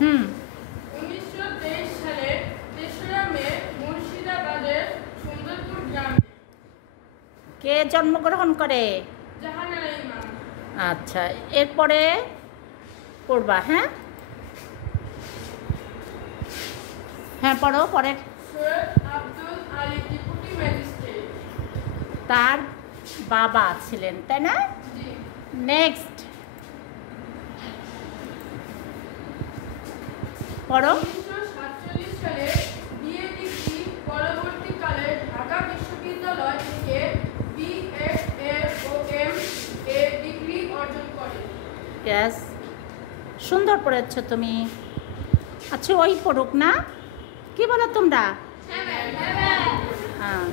হুম। 1923 সালে 3রা মে মুর্শিদাবাদের সুন্দরপুর গ্রামে কে জন্মগ্রহণ করে? জাহানারা ইমাম। আচ্ছা, এরপরে পড়বা। হ্যাঁ হ্যাঁ, পড়ো পরের। Syed Abdul Ali deputy magistrate. তার বাবা ছিলেন, তাই না? জি। নেক্সট পড়ো। 1947 সালে বিএ ডিগ্রি পরবর্তীকালে ঢাকা বিশ্ববিদ্যালয় থেকে বিএড ও এমএ ডিগ্রি অর্জন করেন। গ্যাস সুন্দর পড়েছ তুমি। আচ্ছা, ওই পড়ুক না, কি বলো তোমরা? হ্যাঁ,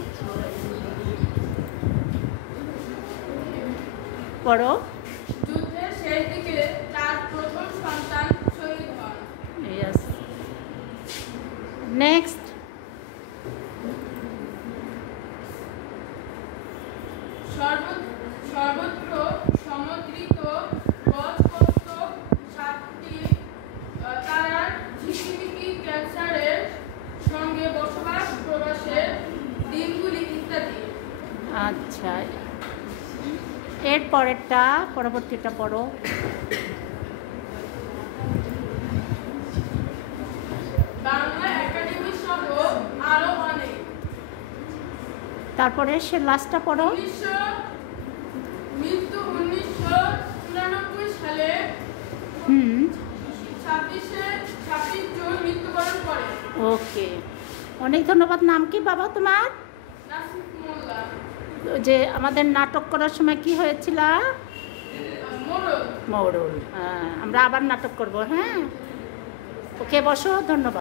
পড়ো। যুদ্ধের শেষ দিকে তার প্রথম সন্তান শহীদ হন। ইয়েস। নেক্সট সর্বত্র সমুদ্রিত গছপত্র 7টি তারার ঝিকিমিকি ক্যান্সারের সঙ্গে বসবাস প্রবাসের দিনগুলি ইত্যাদি। আচ্ছা, এর পরেরটা, পরবর্তীটা পড়ো। বাংলা একাডেমি সহ আরো অনেক। তারপরে সে লাস্টটা পড়ো। মৃত্যু 1994 সালে 26 জুন মৃত্যুবরণ করেন। ওকে, অনেক ধন্যবাদ। নাম কি বাবা তোমার? নাসিফ মোল্লা। যে আমাদের নাটক করার সময় কি হয়েছিল? মোড়ল। মৌরুল। হ্যাঁ, আমরা আবার নাটক করব। হ্যাঁ, ওকে, বসো। ধন্যবাদ।